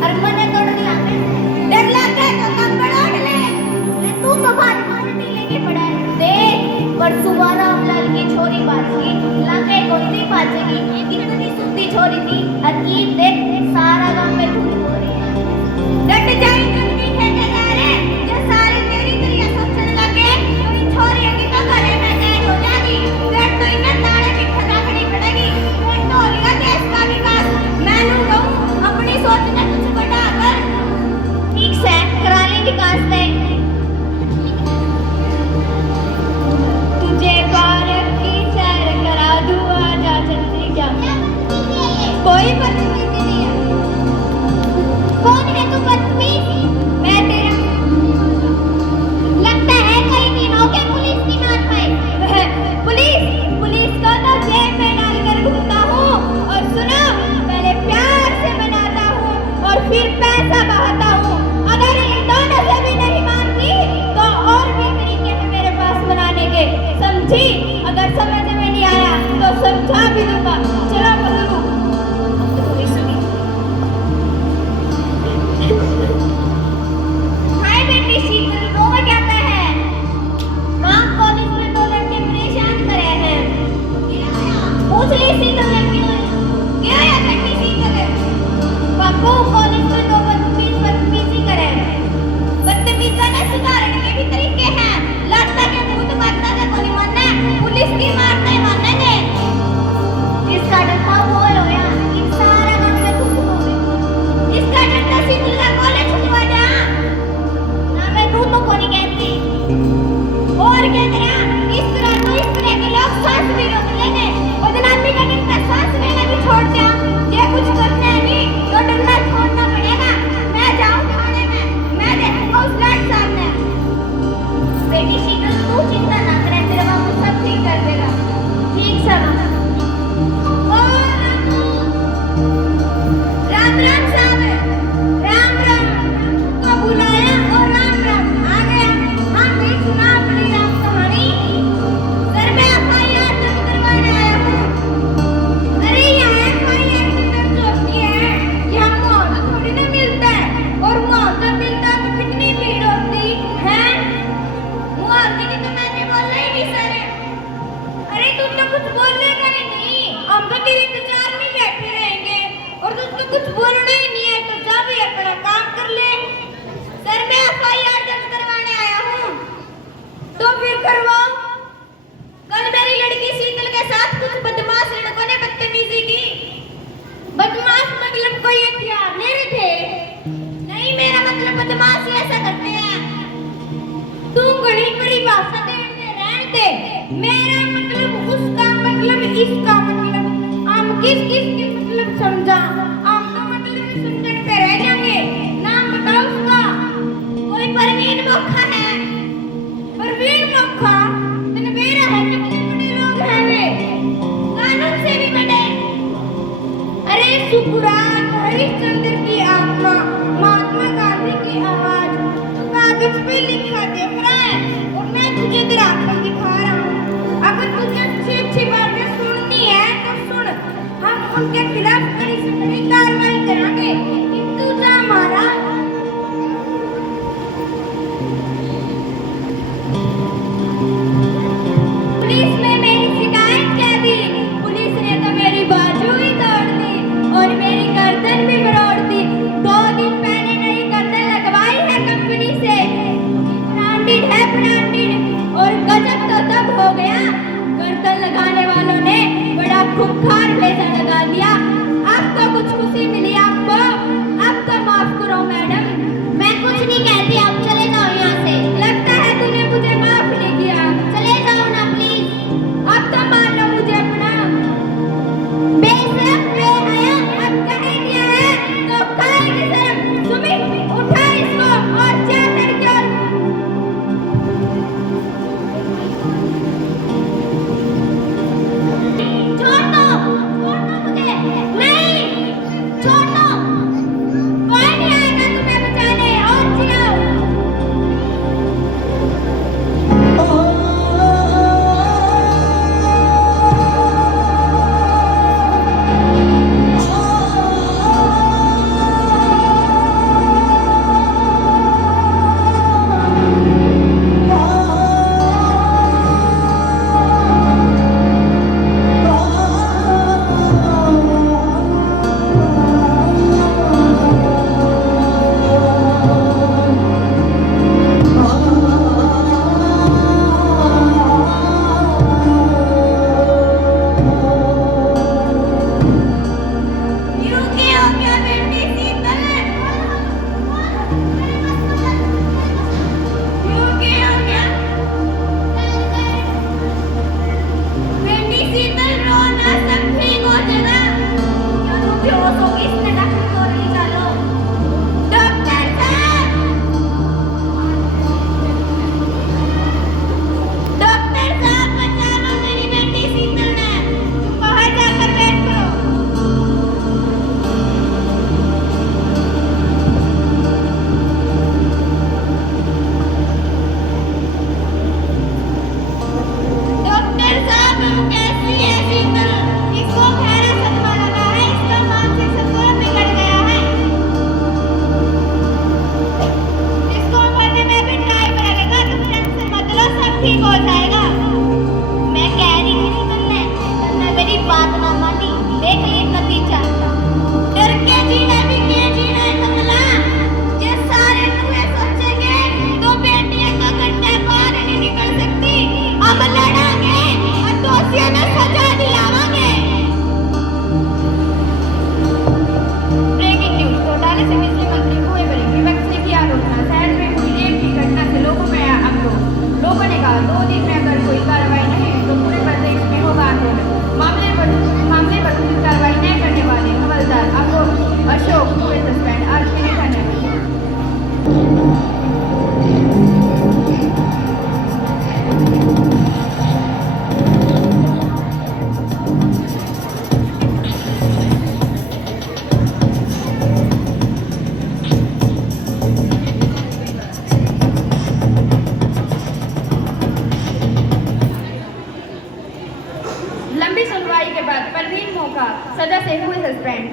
और मने तोड़ दिया डर लगे तो कंबल ओढ़ ले तू तो बात मारने लेके पड़ा है देख परसों रामलाल की छोरी बाजी लाके गोती बाजेगी इतनी सुंदरी छोरी थी और ये देख सारा गांव में धूल हो रही है डट जाए जल्दी खेते जा रहे जो सारी तेरी तेरी सोचने लगे कोई छोरी की तो गले में कैद हो जाती फिर तो इन्हें ताले की खड़ा खड़ी पड़ेगी फिर तो होगा देश का विकास मैं लू कहूं अपनी सोच ने कुछ बढ़ाकर ठीक से करा ले विकास से तुझे पार्क की सैर करा दूं आजा चंद्रिका कोई बदतमीजी नहीं है कौन है तू बदतमीज मैं तेरा लगता है कई दिनों के पुलिस की मार खाई पुलिस को तो जेब में डालकर घूमता हूँ और सुनो पहले प्यार से मनाता हूँ और फिर पैसा बहाता हूँ अगर इन दोनों से भी नहीं मानती तो और भी तरीके हैं मेरे पास मनाने के समझी अगर समझ में नहीं आया तो समझा भी दूंगा चलो पकड़ू हाय बेटी शीतल रोवा कहता है मां कॉलेज में दो लड़के परेशान करे हैं पूछ ली शीतल ने क्या है बेटी शीतल बापू कॉलेज में दो बदतमीजी करे बदतमीज का सुधारने के भी तरीके हैं लड़ता के भूत मारता है कोई मानना पुलिस की मारते मानने ने इसका डंडा बोल होया इन सारा गांव में धूप हो गई इसका डंडा शीतल का कॉलेज छुड़वा जा ना मैं तू तो कोनी कहती और कह तेरा इस तरह के लोग सांस भी रोक लेंगे बदनामी का डंडा सांस लेने भी छोड़ दिया ये कुछ करना है नहीं तो डंडा छोड़ना पड़ेगा मैं जाऊं थाने में मैं देखूंगा उस लड़ सामने बेटी शीतल तू चिंता ना करे तेरा बाबू सब ठीक कर देगा ठीक सब राम राम साहब राम राम को बुलाया और राम राम आ गया हम भी सुना अपनी राम कहानी सर मैं एफआईआर दर्ज करवाने आया हूँ अरे यहाँ एफआईआर दर्ज होती है यहाँ मुआवजा थोड़ी ना मिलता है और मुआवजा मिलता तो कितनी भीड़ होती है मुआवजे की तो मैंने बोला ही नहीं सर अरे तुम तो कुछ बोलेगा ही नहीं हम तो तेरे इंतजार में बैठे रहेंगे और तुझको कुछ बोलना ही नहीं है तो जा भी अपना काम कर ले सर मैं एफआईआर दर्ज करवाने आया हूँ तो फिर करवाओ कल मेरी लड़की शीतल के साथ कुछ बदमाश लड़कों ने बदतमीजी की बदमाश मतलब कोई हथियार ले रहे थे नहीं मेरा मतलब बदमाश ऐसा करते हैं तू घड़ी परिभाषा देने रहने दे मेरा मतलब उसका मतलब इसका मतलब हम किस के मतलब समझा हम तो मतलब समझने पे रह जाएंगे नाम बताओ उसका कोई परवीन मोखा है परवीन मोखा तनवीर है कितने बड़े लोग हैं वे कानून से भी बड़े अरे सुकुरात हरिश्चंद्र की आत्मा महात्मा गांधी की आवाज कागज पे लिखा देख रहा है और मैं तुझे दरापन दिखा रहा हूँ अगर तुझे अच्छी अच्छी बातें सुननी है तो सुन हम उनके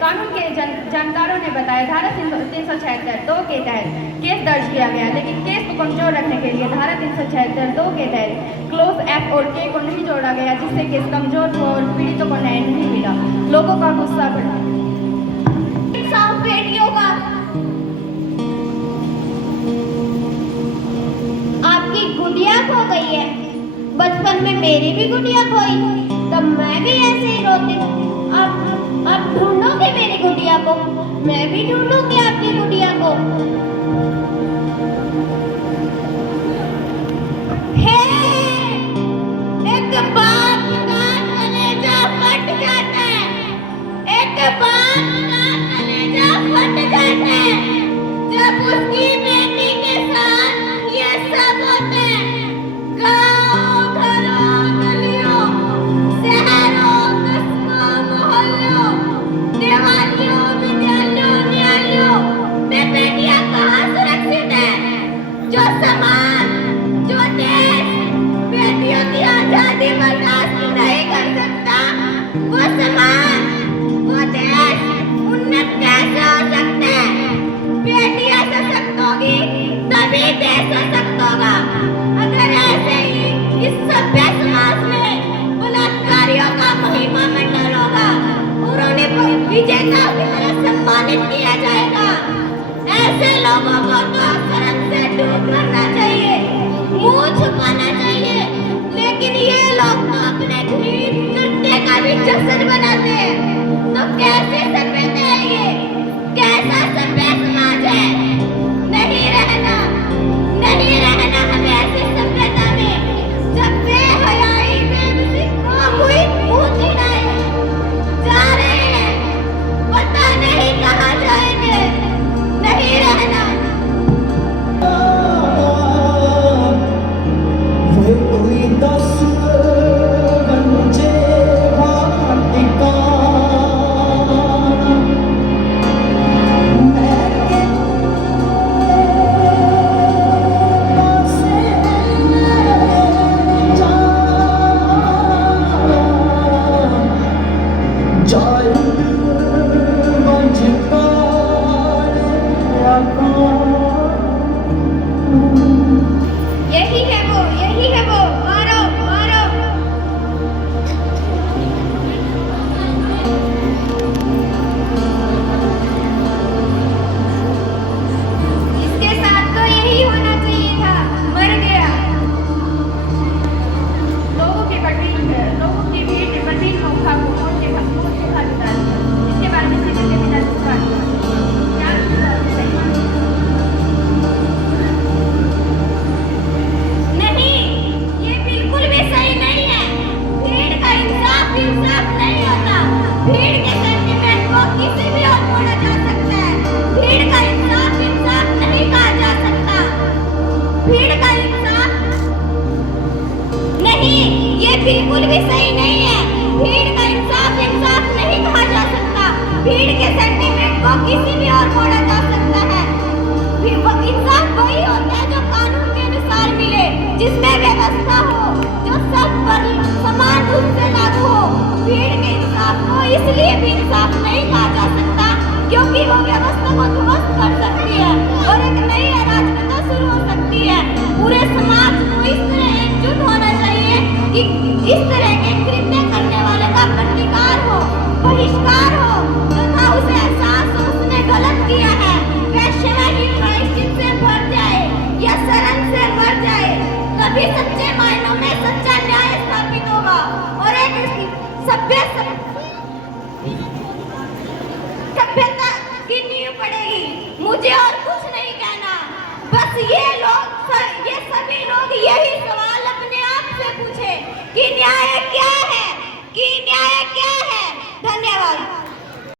कानून के जानकारों ने बताया धारा 376(2) के तहत केस दर्ज किया गया, लेकिन केस को कमजोर रखने के लिए धारा 376(2) के तहत क्लोज एफ और के को नहीं जोड़ा गया, जिससे केस कमजोर हुआ और पीड़ितों को न्याय नहीं मिला। लोगों का गुस्सा बढ़ा। इंसाफ बेटियों का, आपकी गुड़िया खो गई है। बचपन में मेरी भी गुड़िया खोई, तब मैं भी ऐसे ही रोती। अब ढूंढोगे मेरी गुड़िया को, मैं भी ढूंढूंगी आपकी गुड़िया को। हे, एक बात का कलेजा फट जाता है, एक बात का कलेजा फट जाता है जब उसकी बेटी के साथ ये सब होता है। गाँव, घरों, गलियों, शहरों, कस्बों, मोहल्लों, देवालियों, विद्यालयों, न्यायालयों में बेटियां कहाँ सुरक्षित है? जो समाज, जो देश बेटियों की आजादी बर्दाश्त नहीं कर सकता, वो समाज, वो देश उन्नत कैसे हो सकता है? बेटियां सशक्त होगी तभी देश सशक्त होगा। अगर ऐसे ही इस सभ्य समाज में बलात्कारियों का महिमा मंडल होगा और उन्हें विजेताओं की तरह सम्मानित किया जाएगा, ऐसे लोगों को तो शर्म से डूब मरना चाहिए, मुंह छुपाना चाहिए। लेकिन ये लोग तो अपने घृणित कृत्य का भी जश्न बनाते हैं। तो कैसे सभ्यता है ये? कैसा सभ्य समाज है? नहीं रहना, नहीं रहना हमें ऐसी सभ्यता में जब बेहयाई, बेबसी, कामुई मुंह चिढ़ाए जा रहे हैं, पता नहीं कहाँ जाएंगे। नहीं रहना। यही है वो, यही है वो, मारो, मारो। इसके साथ तो यही होना चाहिए था, मर गया। लोगों की भीड़ कठिन मौका को मोर्चे खा बिता दिया। इसके बारे में सीधे के पिता से बात क्या नहीं, ये बिल्कुल भी सही नहीं है। भीड़ का इंसाफ नहीं होता। भीड़ के सेंटीमेंट को किसी भी और मोड़ा जा सकता है। भीड़ का इंसाफ नहीं कहा जा सकता। भीड़ का इंसाफ नहीं, ये बिल्कुल भी सही नहीं है। भीड़ का इंसाफ नहीं कहा जा सकता। भीड़ के सेंटीमेंट को किसी भी और मोड़ा जा सकता है। इंसाफ वही होता है जो कानून के अनुसार मिले, जिसमें व्यवस्था हो, जो सब पर समान रूप से लागू हो। भीड़ के इंसाफ को इसलिए भी इंसाफ नहीं कहा जा सकता क्योंकि वो व्यवस्था को ध्वस्त कर सकती है और एक नई अराजकता शुरू हो सकती है। पूरे समाज को इस तरह एकजुट होना चाहिए कि इस तरह के कृत्य करने वाले का प्रतिकार हो, बहिष्कार हो तथा उसे एहसास हो उसने गलत किया है। वैश्यवाही प्रायश्चित से भर जाए या शरण से मर जाए, तभी सच्चे मायनों में सच्चा न्याय स्थापित होगा और एक सभ्यता की नींव पड़ेगी। मुझे और